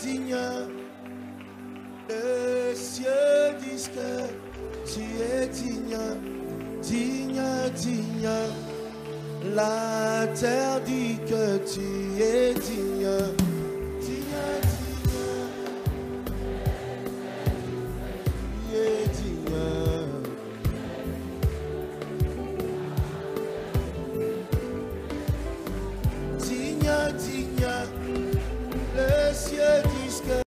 digne. Les cieux disent que tu es digne, digne, digne. La terre dit que tu es digne, digne, digne. Tu es digne. Digne, digne. Les cieux disent que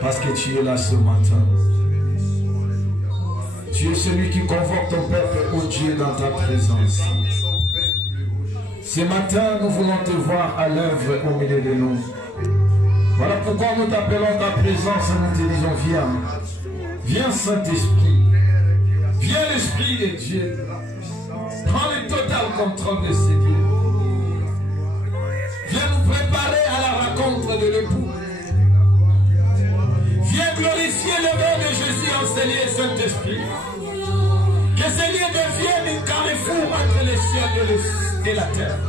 Parce que tu es là ce matin. Tu es celui qui convoque ton peuple, oh Dieu, dans ta présence. Ce matin, nous voulons te voir à l'œuvre au milieu de nous. Voilà pourquoi nous t'appelons ta présence et nous te disons, viens. Viens Saint-Esprit. Viens l'Esprit de Dieu. Prends le total contrôle de ces dieux. Viens nous préparer à la rencontre de l'époux. Viens glorifier le nom de Jésus enseigné, Saint-Esprit. Que ce lieu devienne un carrefour entre les cieux et la terre.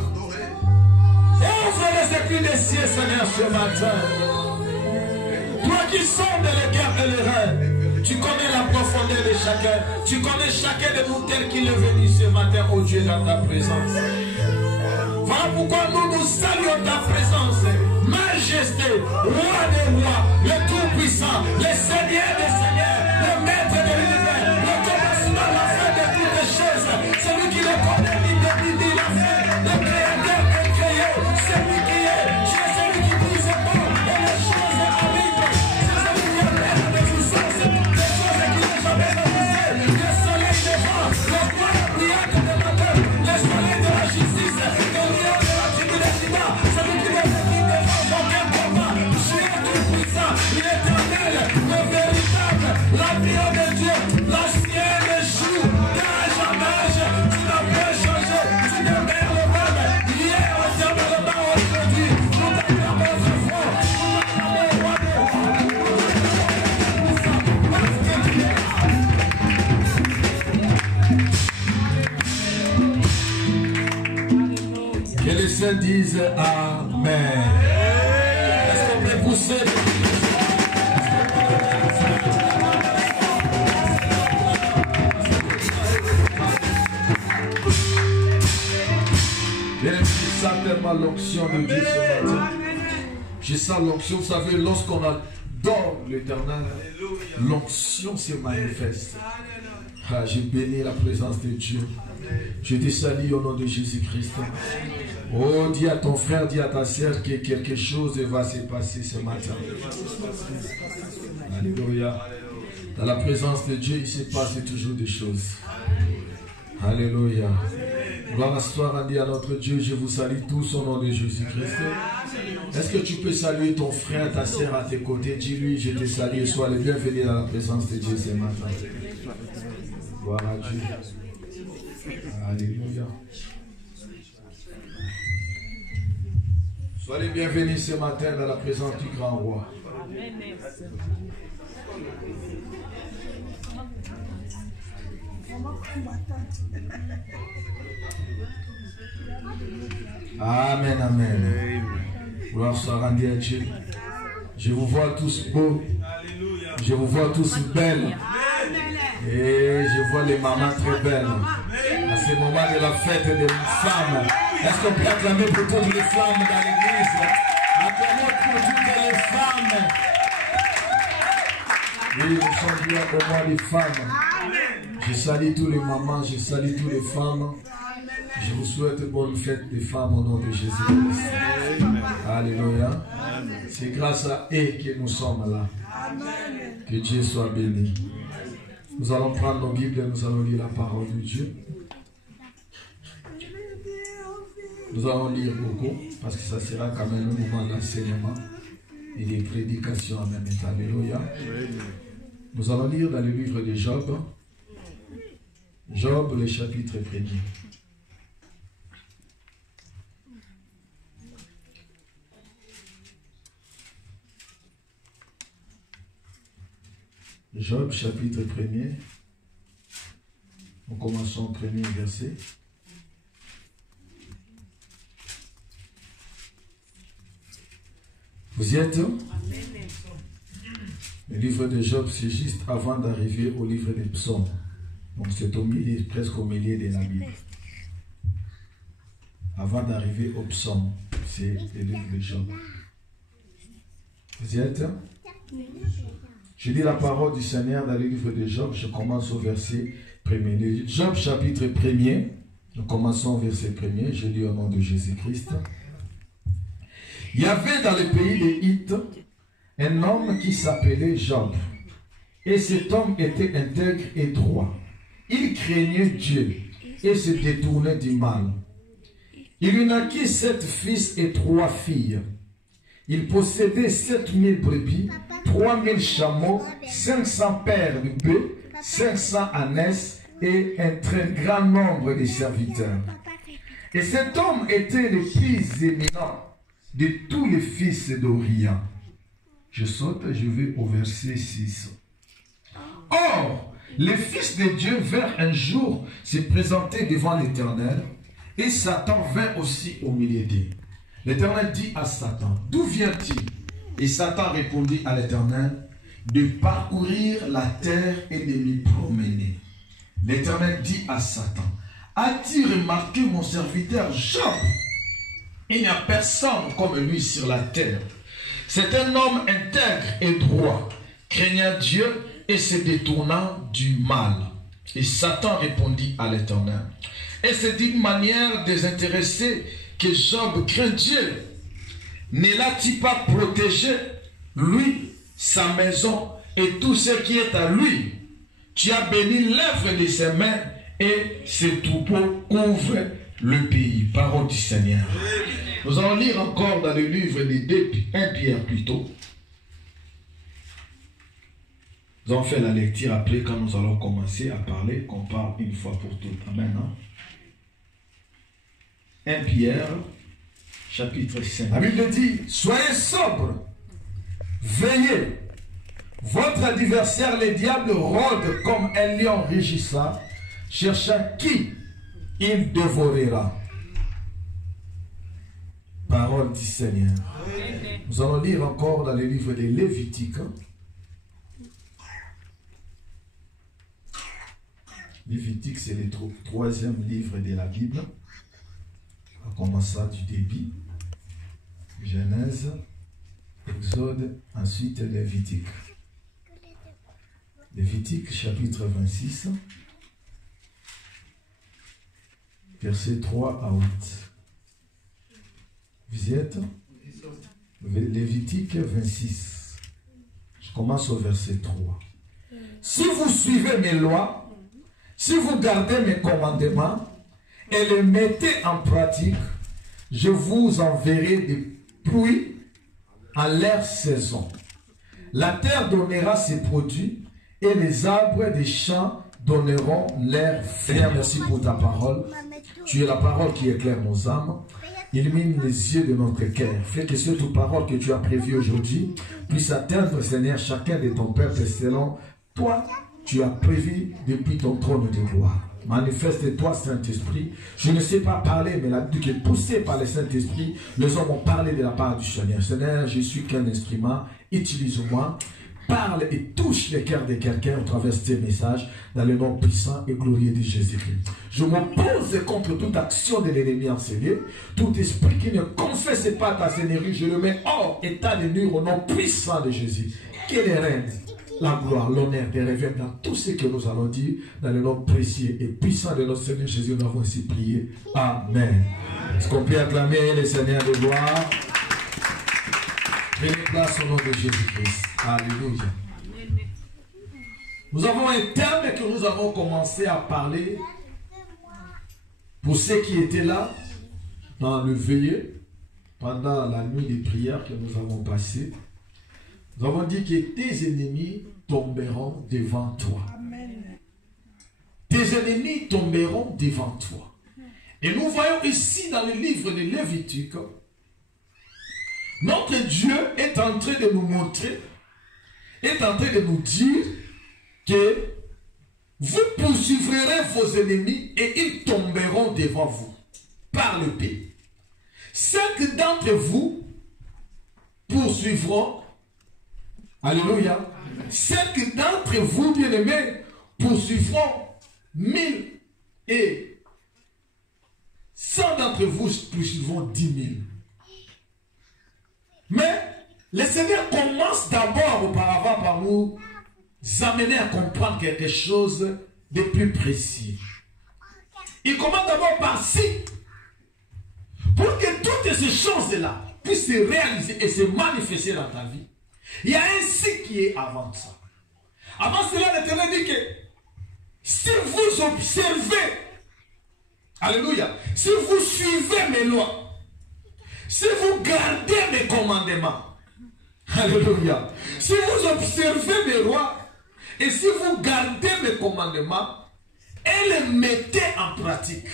Et ouvre les écrits des cieux, Seigneur, ce matin. Toi qui sondes les cœurs et les reins, tu connais la profondeur de chacun. Tu connais chacun de nous tel qu'il est venu ce matin, oh Dieu, dans ta présence. Voilà pourquoi nous saluons ta présence. Majesté, roi des rois, le tout-puissant, le Seigneur des seigneurs, le maître de l'univers, le commencement, la fin de toutes les choses, celui qui le connaît, ni la fin, le créateur incréé, celui qui est, tu es celui qui brise bon, et les choses arrivent, c'est celui qui est maître de puissance, les choses qui n'ont jamais refusé, le soleil des vents, le roi de prière de matin, le soleil de la justice, le lion de la tribu des Juda, celui qui est l'éternel, le véritable, la prière de Dieu, l'ancien des jours, d'âge en âge, tu n'as pas changé, tu demeures le même, hier, éternellement, aujourd'hui, nous t'acclamons notre foi, nous t'acclamons roi des rois, parce que tu es là. Que les saints disent Amen. Est-ce qu'on peut pousser? Je sens tellement l'onction de Dieu ce matin. Je sens l'onction, vous savez, lorsqu'on adore l'Éternel, l'onction se manifeste. Ah, je bénis la présence de Dieu. Je te salue au nom de Jésus-Christ. Oh, dis à ton frère, dis à ta sœur que quelque chose va se passer ce matin. Alléluia. Dans la présence de Dieu, il se passe toujours des choses. Alléluia. Gloire à soi, rendez à notre Dieu. Je vous salue tous au nom de Jésus-Christ. Est-ce que tu peux saluer ton frère, ta sœur à tes côtés? Dis-lui, je te salue et sois le bienvenu dans la présence de Dieu ce matin. Gloire à Dieu. Alléluia. Sois les bienvenus ce matin dans la présence du grand roi. Amen, amen. Gloire soit rendue à Dieu. Je vous vois tous beaux. Je vous vois tous belles. Et je vois les mamans très belles. À ce moment de la fête des femmes. Est-ce qu'on peut acclamer pour toutes les femmes dans l'église? Acclamez pour toutes les femmes. Oui, nous sommes bien au moins les femmes. Je salue tous les mamans, je salue toutes les femmes. Je vous souhaite bonne fête des femmes au nom de Jésus-Christ. Alléluia. C'est grâce à eux que nous sommes là. Que Dieu soit béni. Nous allons prendre nos Bibles et nous allons lire la parole de Dieu. Nous allons lire beaucoup parce que ça sera quand même un moment d'enseignement et de prédication en même temps. Alléluia. Nous allons lire dans le livre de Job. Job, le chapitre 1er. Job, chapitre 1er. Nous commençons au premier verset. Vous y êtes? Le livre de Job, c'est juste avant d'arriver au livre des psaumes. Donc c'est au milieu, presque au milieu de la Bible. Avant d'arriver au psaume, c'est le livre de Job. Vous y êtes? Je lis la parole du Seigneur dans le livre de Job. Je commence au verset 1er. Job chapitre 1er. Nous commençons au verset 1er. Je lis au nom de Jésus-Christ. Il y avait dans le pays des Hittes un homme qui s'appelait Job. Et cet homme était intègre et droit. Il craignait Dieu et se détournait du mal. Il lui naquit 7 fils et 3 filles. Il possédait 7000 brebis, 3000 chameaux, 500 paires de bœufs, 500 ânesses et un très grand nombre de serviteurs. Et cet homme était le fils éminent de tous les fils d'Orient. Je saute, je vais au verset 6. Or, les fils de Dieu vinrent un jour se présenter devant l'Éternel, et Satan vint aussi au milieu d'eux. L'Éternel dit à Satan, d'où vient-il? Et Satan répondit à l'Éternel, de parcourir la terre et de m'y promener. L'Éternel dit à Satan, as-tu remarqué mon serviteur Job? Il n'y a personne comme lui sur la terre. C'est un homme intègre et droit, craignant Dieu et se détournant du mal. Et Satan répondit à l'Éternel, et c'est d'une manière désintéressée que Job craint Dieu. Ne l'a-t-il pas protégé, lui, sa maison et tout ce qui est à lui? Tu as béni l'œuvre de ses mains et ses troupeaux couvrent le pays. Parole du Seigneur. Nous allons lire encore dans le livre de 1 Pierre plutôt. Nous allons faire la lecture après quand nous allons commencer à parler, qu'on parle une fois pour toutes. Amen. 1 Pierre, chapitre 5. La Bible dit, soyez sobres, veillez. Votre adversaire, le diable, rôde comme un lion rugissant, cherchant qui il dévorera. Parole du Seigneur. Amen. Nous allons lire encore dans le livre de Lévitique. Lévitique, c'est le troisième livre de la Bible. On commence du début. Genèse, Exode, ensuite Lévitique. Lévitique, chapitre 26, versets 3 à 8. Vous y êtes? Lévitique 26. Je commence au verset 3. si vous suivez mes lois, si vous gardez mes commandements et les mettez en pratique, je vous enverrai des pluies à leur saison. La terre donnera ses produits et les arbres des champs donneront leurs fruits. Merci pour ta parole. Tu es la parole qui éclaire nos âmes. Illumine les yeux de notre cœur. Fais que cette parole que tu as prévue aujourd'hui puisse atteindre, Seigneur, chacun de ton peuple selon toi. Tu as prévu depuis ton trône de gloire. Manifeste-toi, Saint-Esprit. Je ne sais pas parler, mais la Bible qui est poussée par le Saint-Esprit, les hommes ont parlé de la part du Seigneur. Seigneur, je suis qu'un instrument. Utilise-moi. Parle et touche les cœurs de quelqu'un au travers de ces messages dans le nom puissant et glorieux de Jésus-Christ. Je m'oppose contre toute action de l'ennemi enseigné, tout esprit qui ne confesse pas ta seigneurie, je le mets hors état de nuire au nom puissant de Jésus. Qu'il règne la gloire, l'honneur te reviennent dans tout ce que nous allons dire dans le nom précieux et puissant de notre Seigneur Jésus. Nous avons ainsi prié. Amen. Est-ce qu'on peut acclamer le Seigneur de gloire? Prenez place au nom de Jésus-Christ. Alléluia. Nous avons un terme que nous avons commencé à parler pour ceux qui étaient là dans le veillée pendant la nuit des prières que nous avons passée. Nous avons dit que tes ennemis tomberont devant toi. Tes ennemis tomberont devant toi. Et nous voyons ici dans le livre de Lévitique, notre Dieu est en train de nous montrer, est en train de nous dire que vous poursuivrez vos ennemis et ils tomberont devant vous par le pays. 5 d'entre vous poursuivront. Alléluia. 5 d'entre vous, bien-aimés, poursuivront 1000 et 100 d'entre vous poursuivront 10 000. Mais le Seigneur commence d'abord auparavant par nous amener à comprendre quelque chose de plus précis. Il commence d'abord par ci, pour que toutes ces choses-là puissent se réaliser et se manifester dans ta vie. Il y a un si qui est avant ça. Avant cela, l'Éternel dit que si vous observez, alléluia, si vous suivez mes lois, si vous gardez mes commandements, alléluia, si vous observez mes lois, et si vous gardez mes commandements, et les mettez en pratique,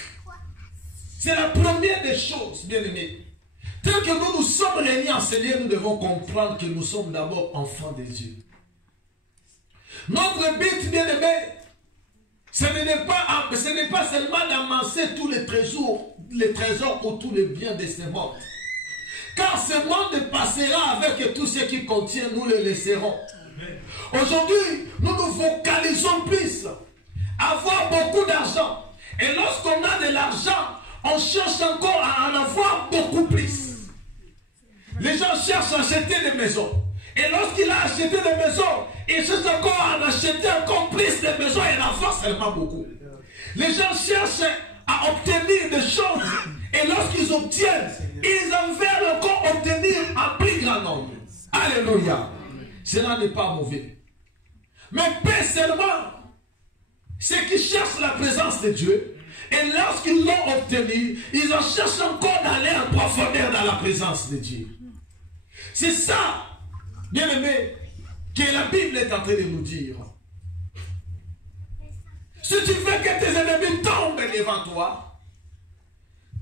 c'est la première des choses, bien aimés. Tel que nous sommes réunis en Seigneur, nous devons comprendre que nous sommes d'abord enfants de Dieu. Notre but, bien aimé, ce n'est pas seulement d'amasser tous les trésors ou tous les biens de ce monde. Car ce monde passera avec tout ce qui contient, nous le laisserons. Aujourd'hui, nous nous focalisons plus à avoir beaucoup d'argent. Et lorsqu'on a de l'argent, on cherche encore à en avoir beaucoup plus. Les gens cherchent à acheter des maisons. Et lorsqu'il a acheté des maisons, il cherche encore à en acheter encore plus de maisons et en avoir seulement beaucoup. Les gens cherchent à obtenir des choses. Et lorsqu'ils obtiennent, ils en veulent encore obtenir un plus grand nombre. Alléluia. Cela n'est pas mauvais. Mais paix seulement ceux qui cherchent la présence de Dieu. Et lorsqu'ils l'ont obtenu, ils en cherchent encore d'aller en profondeur dans la présence de Dieu. C'est ça, bien aimé, que la Bible est en train de nous dire. Si tu veux que tes ennemis tombent devant toi,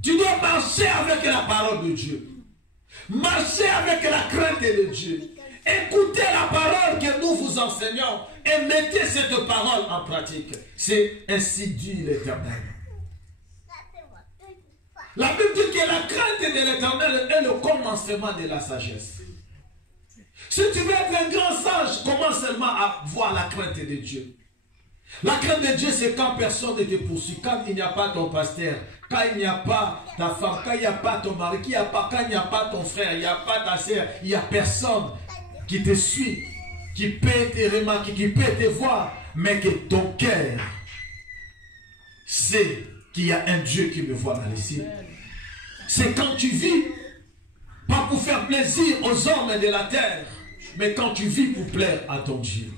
tu dois marcher avec la parole de Dieu. Marcher avec la crainte de Dieu. Écoutez la parole que nous vous enseignons et mettez cette parole en pratique. C'est ainsi dit l'Éternel. La Bible dit que la crainte de l'Éternel est le commencement de la sagesse. Si tu veux être un grand sage, commence seulement à voir la crainte de Dieu. La crainte de Dieu, c'est quand personne ne te poursuit, quand il n'y a pas ton pasteur, quand il n'y a pas ta femme, quand il n'y a pas ton mari, quand il n'y a pas ton frère, il n'y a pas ta soeur, il n'y a personne qui te suit, qui peut te remarquer, qui peut te voir, mais que ton cœur sait qu'il y a un Dieu qui me voit dans les cieux. C'est quand tu vis, pas pour faire plaisir aux hommes de la terre, mais quand tu vis pour plaire à ton Dieu.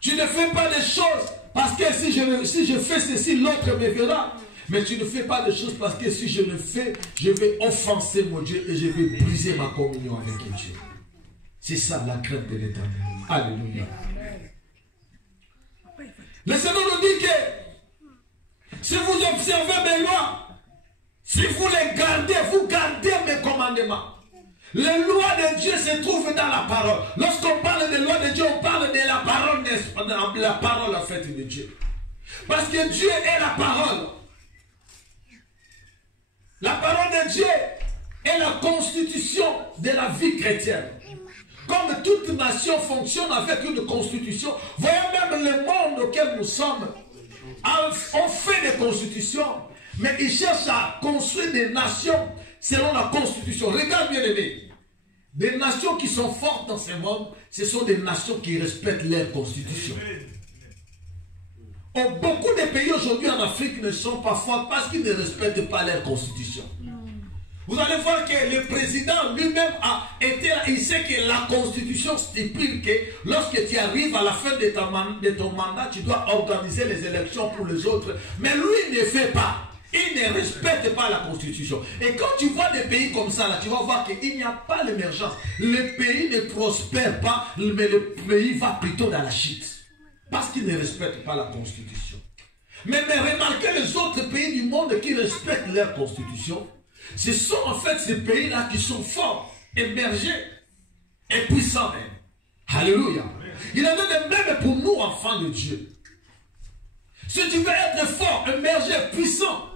Tu ne fais pas des choses parce que si je fais ceci, l'autre me verra. Mais tu ne fais pas des choses parce que si je le fais, je vais offenser mon Dieu et je vais briser ma communion avec Dieu. C'est ça la crainte de l'Éternel. Alléluia. Le Seigneur nous dit que si vous observez mes lois, si vous les gardez, vous gardez mes commandements. Les lois de Dieu se trouvent dans la parole. Lorsqu'on parle des lois de Dieu, on parle de la parole en fait de Dieu. Parce que Dieu est la parole. La parole de Dieu est la constitution de la vie chrétienne. Comme toute nation fonctionne avec une constitution, voyez même le monde auquel nous sommes, on fait des constitutions, mais ils cherchent à construire des nations selon la constitution. Regarde bien aimé, des nations qui sont fortes dans ce monde, ce sont des nations qui respectent leur constitution. Beaucoup de pays aujourd'hui en Afrique ne sont pas forts parce qu'ils ne respectent pas leur constitution. Vous allez voir que le président lui-même a été là. Il sait que la constitution stipule que lorsque tu arrives à la fin de ton mandat, tu dois organiser les élections pour les autres. Mais lui, il ne fait pas. Il ne respecte pas la constitution. Et quand tu vois des pays comme ça, là, tu vas voir qu'il n'y a pas l'émergence. Le pays ne prospère pas, mais le pays va plutôt dans la chute. Parce qu'il ne respecte pas la constitution. Mais remarquez les autres pays du monde qui respectent leur constitution. Ce sont en fait ces pays-là qui sont forts, émergés et puissants même. Alléluia. Il en est de même pour nous, enfants de Dieu. Si tu veux être fort, émergé, puissant,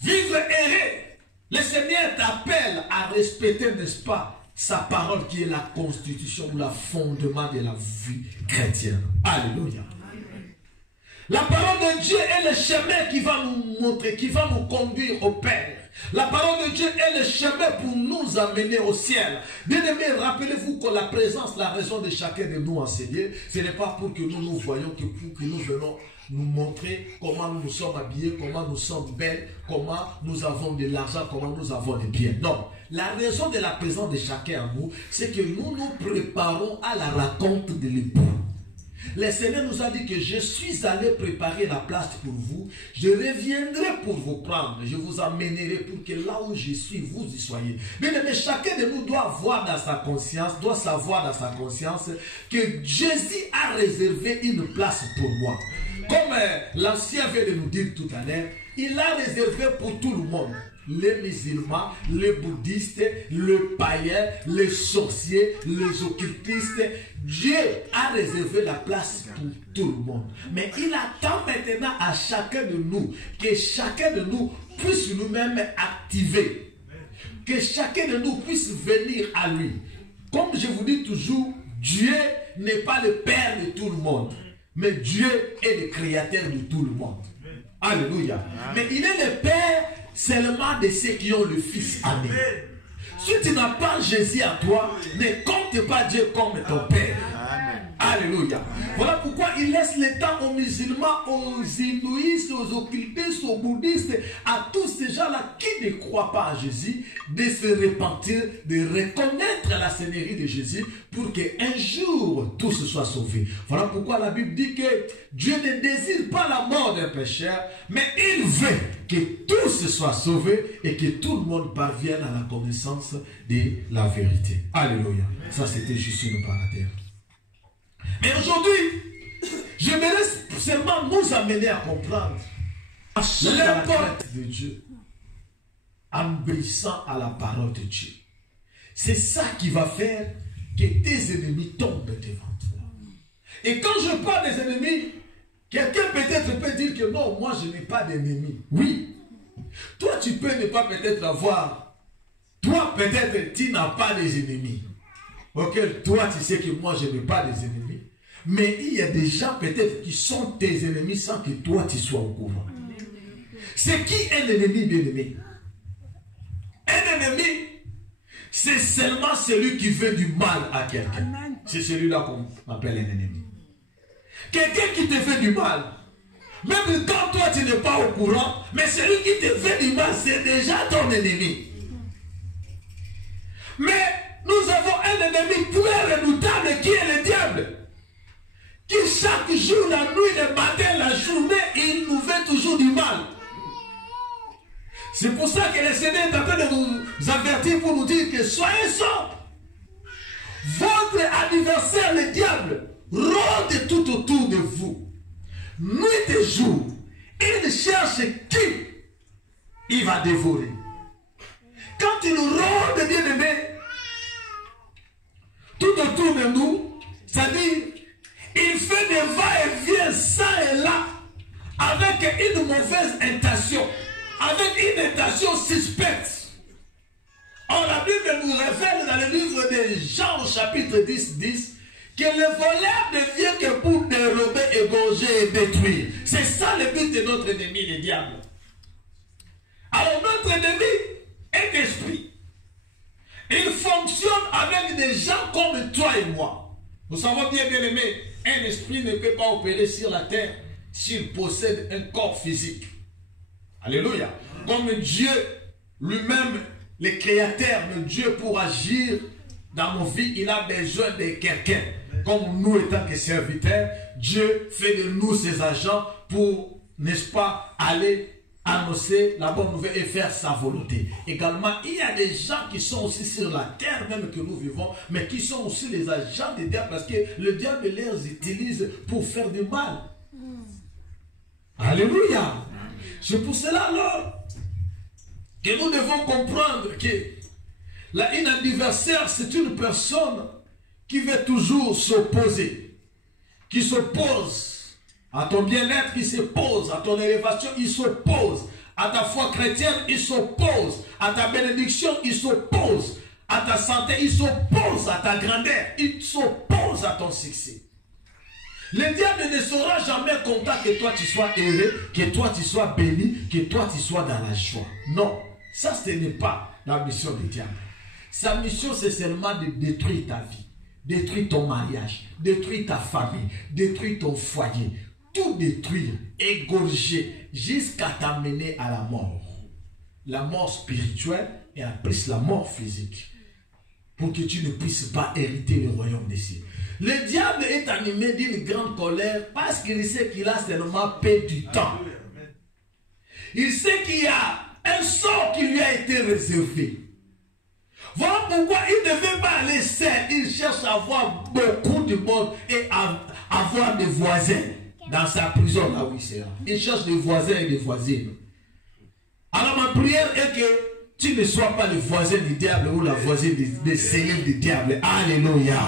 vivre erré, le Seigneur t'appelle à respecter, n'est-ce pas, sa parole qui est la constitution ou le fondement de la vie chrétienne. Alléluia. La parole de Dieu est le chemin qui va nous montrer, qui va nous conduire au Père. La parole de Dieu est le chemin pour nous amener au ciel. Bien-aimés, rappelez-vous que la présence, la raison de chacun de nous enseigner, ce n'est pas pour que nous nous voyons, que pour que nous venons nous montrer comment nous sommes habillés, comment nous sommes belles, comment nous avons de l'argent, comment nous avons des biens. Non. La raison de la présence de chacun en nous, c'est que nous nous préparons à la rencontre de l'époux. Le Seigneur nous a dit que je suis allé préparer la place pour vous. Je reviendrai pour vous prendre. Je vous amènerai pour que là où je suis, vous y soyez. Bien aimé, chacun de nous doit voir dans sa conscience, doit savoir dans sa conscience que Jésus a réservé une place pour moi. Comme l'ancien vient de nous dire tout à l'heure, il a réservé pour tout le monde. Les musulmans, les bouddhistes, les païens, les sorciers, les occultistes. Dieu a réservé la place pour tout le monde. Mais il attend maintenant à chacun de nous que chacun de nous puisse nous-mêmes activer. Que chacun de nous puisse venir à lui. Comme je vous dis toujours, Dieu n'est pas le Père de tout le monde. Mais Dieu est le Créateur de tout le monde. Alléluia. Mais il est le Père seulement de ceux qui ont le Fils aimé. Si tu n'as pas Jésus à toi, ne compte pas Dieu comme ton Père. Alléluia. Voilà pourquoi il laisse le temps aux musulmans, aux hindouistes, aux occultistes, aux bouddhistes, à tous ces gens-là qui ne croient pas à Jésus, de se repentir, de reconnaître la Seigneurie de Jésus pour qu'un jour tous soient sauvés. Voilà pourquoi la Bible dit que Dieu ne désire pas la mort d'un pécheur, mais il veut que tous soient sauvés et que tout le monde parvienne à la connaissance de la vérité. Alléluia. Ça, c'était juste une parenthèse. Mais aujourd'hui, je me laisse seulement nous amener à comprendre l'importance de Dieu en obéissant à la parole de Dieu. C'est ça qui va faire que tes ennemis tombent devant toi. Et quand je parle des ennemis, quelqu'un peut-être peut dire que non, moi je n'ai pas d'ennemis. Oui, toi tu peux ne pas peut-être avoir, toi peut-être tu n'as pas des ennemis. Ok, toi tu sais que moi je n'ai pas des ennemis. Mais il y a des gens peut-être qui sont tes ennemis sans que toi tu sois au courant. C'est qui un ennemi, bien-aimé? Un ennemi, c'est seulement celui qui veut du mal à quelqu'un. C'est celui-là qu'on appelle un ennemi. Quelqu'un qui te fait du mal, même quand toi tu n'es pas au courant, mais celui qui te fait du mal, c'est déjà ton ennemi. Mais nous avons un ennemi très redoutable qui est le diable. chaque jour, la nuit, le matin, la journée, il nous fait toujours du mal. C'est pour ça que le Seigneur est en train de nous avertir pour nous dire que soyez sobres. Votre adversaire, le diable, rôde tout autour de vous. Nuit et jour, il cherche qui il va dévorer. Quand il rôde, bien aimé, tout autour de nous, c'est-à-dire, il fait des va-et-vient ça et là, avec une mauvaise intention, avec une intention suspecte. Or, la Bible nous révèle dans le livre de Jean, au chapitre 10, que le voleur ne vient que pour dérober, égorger et détruire. C'est ça le but de notre ennemi, le diable. Alors, notre ennemi est esprit. Il fonctionne avec des gens comme toi et moi. Nous savons bien, bien aimé, un esprit ne peut pas opérer sur la terre s'il possède un corps physique. Alléluia. Comme Dieu lui-même, le créateur, le Dieu pour agir dans nos vies, il a besoin de quelqu'un. Comme nous étant que serviteurs, Dieu fait de nous ses agents pour, n'est-ce pas, aller annoncer la bonne nouvelle et faire sa volonté. Également, il y a des gens qui sont aussi sur la terre même que nous vivons, mais qui sont aussi les agents du diable parce que le diable les utilise pour faire du mal. Alléluia. C'est pour cela alors que nous devons comprendre que un adversaire, c'est une personne qui veut toujours s'opposer, qui s'oppose à ton bien-être, il s'oppose. À ton élévation, il s'oppose. À ta foi chrétienne, il s'oppose. À ta bénédiction, il s'oppose. À ta santé, il s'oppose. À ta grandeur, il s'oppose à ton succès. Le diable ne sera jamais content que toi tu sois heureux, que toi tu sois béni, que toi tu sois dans la joie. Non, ça ce n'est pas la mission du diable. Sa mission c'est seulement de détruire ta vie, détruire ton mariage, détruire ta famille, détruire ton foyer. Tout détruire, égorger, jusqu'à t'amener à la mort. La mort spirituelle et en plus la mort physique. Pour que tu ne puisses pas hériter le royaume des cieux. Le diable est animé d'une grande colère parce qu'il sait qu'il a seulement perdu du temps. Il sait qu'il y a un sort qui lui a été réservé. Voilà pourquoi il ne veut pas aller seul. Il cherche à avoir beaucoup de monde et à avoir des voisins. Dans sa prison, là où il sera. Il cherche des voisins et des voisines. Alors ma prière est que tu ne sois pas le voisin du diable ou la voisine des cellules du diable. Alléluia.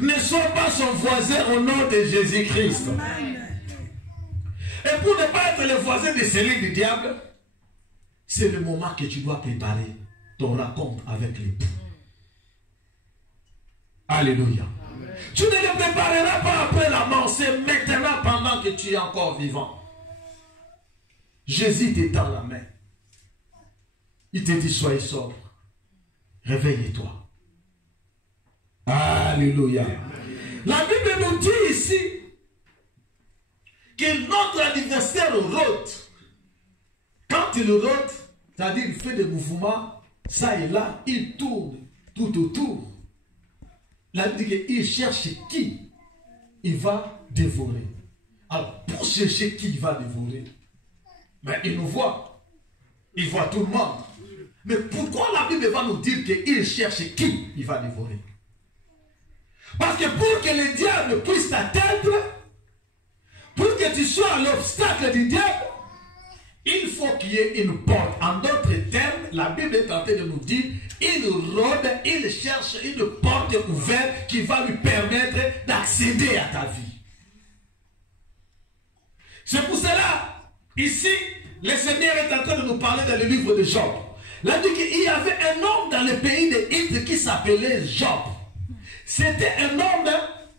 Ne sois pas son voisin au nom de Jésus-Christ. Et pour ne pas être le voisin des cellules du diable, c'est le moment que tu dois préparer ton rencontre avec l'époux. Alléluia. Tu ne le prépareras pas après la mort, c'est maintenant pendant que tu es encore vivant. Jésus t'étend la main. Il te dit soyez sobre. Réveille-toi. Alléluia. La Bible nous dit ici que notre adversaire rôde. Quand il rôde, c'est-à-dire il fait des mouvements, ça et là, il tourne tout autour. La Bible dit qu'il cherche qui il va dévorer. Alors, pour chercher qui il va dévorer, ben, il nous voit. Il voit tout le monde. Mais pourquoi la Bible va nous dire qu'il cherche qui il va dévorer? Parce que pour que le diable puisse t'atteindre, pour que tu sois l'obstacle du diable, il faut qu'il y ait une porte. En d'autres termes, la Bible est en train de nous dire, il rôde, il cherche une porte ouverte qui va lui permettre d'accéder à ta vie. C'est pour cela, ici, le Seigneur est en train de nous parler dans le livre de Job. Il a dit qu'il y avait un homme dans le pays de Heth qui s'appelait Job. C'était un homme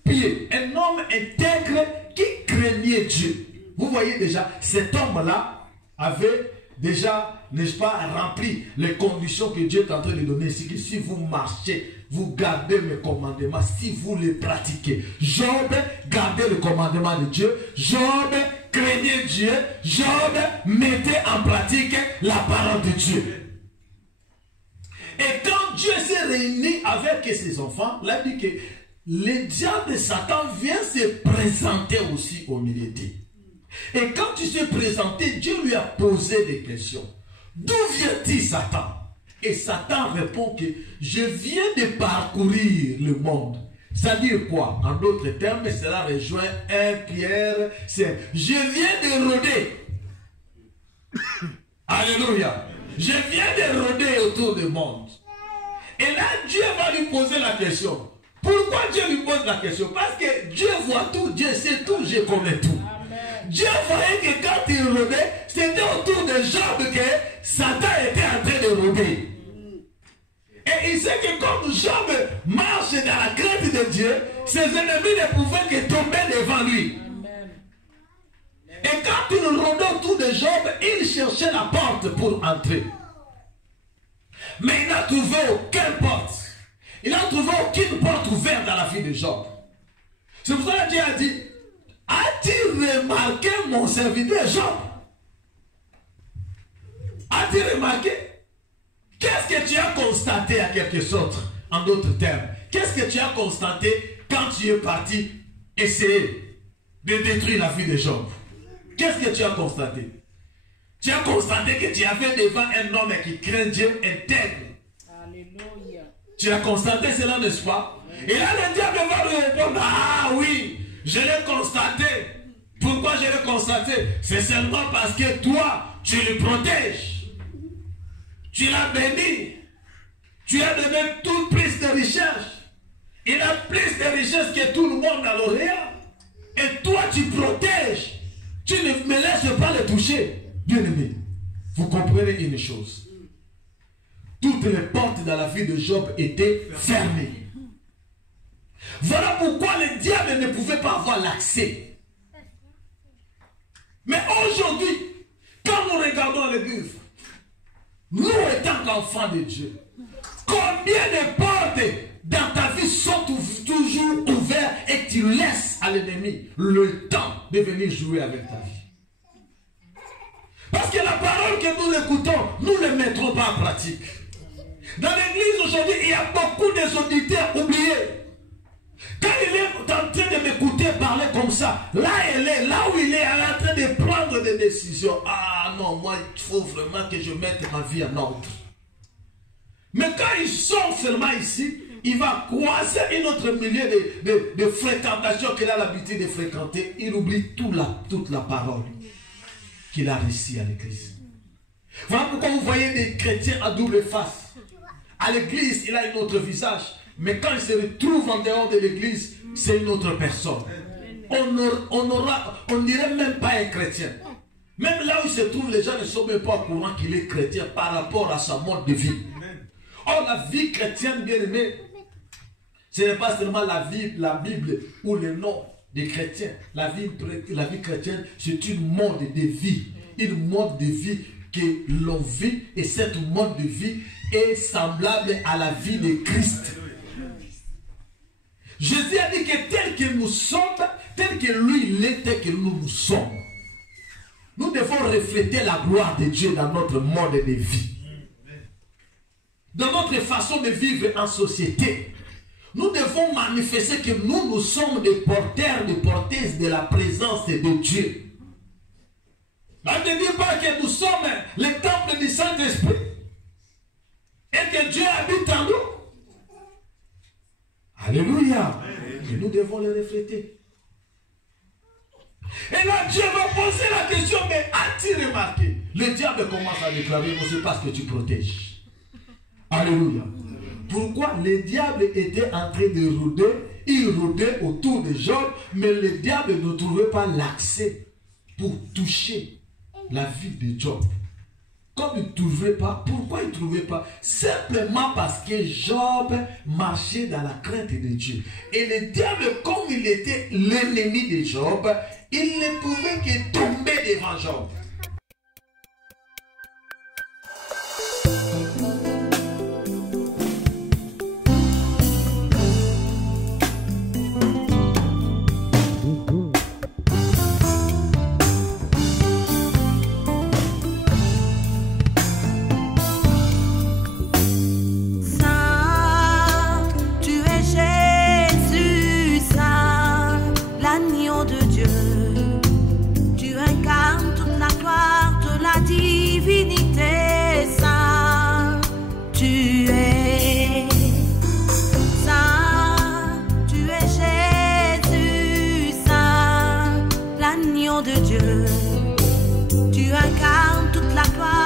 pieux, un homme intègre qui craignait Dieu. Vous voyez déjà, cet homme-là avait déjà, n'est-ce pas, rempli les conditions que Dieu est en train de donner. C'est que si vous marchez, vous gardez mes commandements, si vous les pratiquez. Job, gardez le commandement de Dieu. Job, craignez Dieu. Job, mettez en pratique la parole de Dieu. Et quand Dieu s'est réuni avec ses enfants, il a dit que le diable Satan vient se présenter aussi au milieu d'eux. Et quand il s'est présenté, Dieu lui a posé des questions. D'où vient-il Satan? Et Satan répond que je viens de parcourir le monde. C'est-à-dire quoi? En d'autres termes, cela rejoint 1 Pierre 5. Je viens de rôder. Alléluia. Je viens de rôder autour du monde. Et là, Dieu va lui poser la question. Pourquoi Dieu lui pose la question? Parce que Dieu voit tout, Dieu sait tout, Dieu connaît tout. Dieu voyait que quand il rôdait, c'était autour de Job que Satan était en train de rôder. Et il sait que comme Job marche dans la crainte de Dieu, ses ennemis ne pouvaient que tomber devant lui. Et quand il rôdait autour de Job, il cherchait la porte pour entrer. Mais il n'a trouvé aucune porte. Il n'a trouvé aucune porte ouverte dans la vie de Job. C'est pour ça que Dieu a dit, as-tu remarqué mon serviteur Job? As-tu remarqué? Qu'est-ce que tu as constaté à quelque sorte, en d'autres termes? Qu'est-ce que tu as constaté quand tu es parti essayer de détruire la vie de Job? Qu'est-ce que tu as constaté? Tu as constaté que tu avais devant un homme qui craint Dieu intègre. Alléluia. Tu as constaté cela, n'est-ce pas? Et là, le diable va lui répondre, ah oui, je l'ai constaté. Pourquoi je l'ai constaté? C'est seulement parce que toi, tu le protèges. Tu l'as béni. Tu as donné toute plus de richesse. Il a plus de richesse que tout le monde à l'Orient. Et toi, tu protèges. Tu ne me laisses pas le toucher. Bien-aimé, vous comprenez une chose. Toutes les portes dans la vie de Job étaient fermées. Voilà pourquoi le diable ne pouvait pas avoir l'accès. Mais aujourd'hui, quand nous regardons l'église, nous étant qu'enfants de Dieu, combien de portes dans ta vie sont toujours ouvertes et tu laisses à l'ennemi le temps de venir jouer avec ta vie? Parce que la parole que nous écoutons, nous ne mettrons pas en pratique. Dans l'église aujourd'hui, il y a beaucoup d'auditeurs oubliés. Quand il est en train de m'écouter parler comme ça, là où il est en train de prendre des décisions. Ah non, moi il faut vraiment que je mette ma vie en ordre. Mais quand il sort seulement ici, il va croiser un autre milieu de fréquentation qu'il a l'habitude de fréquenter. Il oublie toute la parole qu'il a réussi à l'église. Voilà pourquoi vous voyez des chrétiens à double face. À l'église, il a un autre visage. Mais quand il se retrouve en dehors de l'église, c'est une autre personne. On dirait même pas un chrétien. Même là où il se trouve, les gens ne sont même pas au courant qu'il est chrétien par rapport à sa mode de vie. Or, la vie chrétienne, bien aimée, ce n'est pas seulement la Bible ou le nom des chrétiens. La vie chrétienne, c'est une mode de vie. Une mode de vie que l'on vit. Et cette mode de vie est semblable à la vie de Christ. Jésus a dit que tel que nous sommes, tel que lui il est, tel que nous sommes. Nous devons refléter la gloire de Dieu dans notre mode de vie. Dans notre façon de vivre en société. Nous devons manifester que nous sommes des porteurs, des porteuses de la présence de Dieu. On ne dit pas que nous sommes le temple du Saint-Esprit et que Dieu habite en nous. Alléluia. Et nous devons le refléter. Et là, Dieu va poser la question, mais as-tu remarqué? Le diable commence à déclarer, non, c'est parce que tu protèges. Alléluia. Pourquoi le diable était en train de rôder? Il rôdait autour de Job, mais le diable ne trouvait pas l'accès pour toucher la vie de Job. Comme il ne trouvait pas, pourquoi il ne trouvait pas? Simplement parce que Job marchait dans la crainte de Dieu. Et le diable, comme il était l'ennemi de Job, il ne pouvait que tomber devant Job. Tu es Jésus. l'agneau de Dieu. Tu incarnes toute la gloire.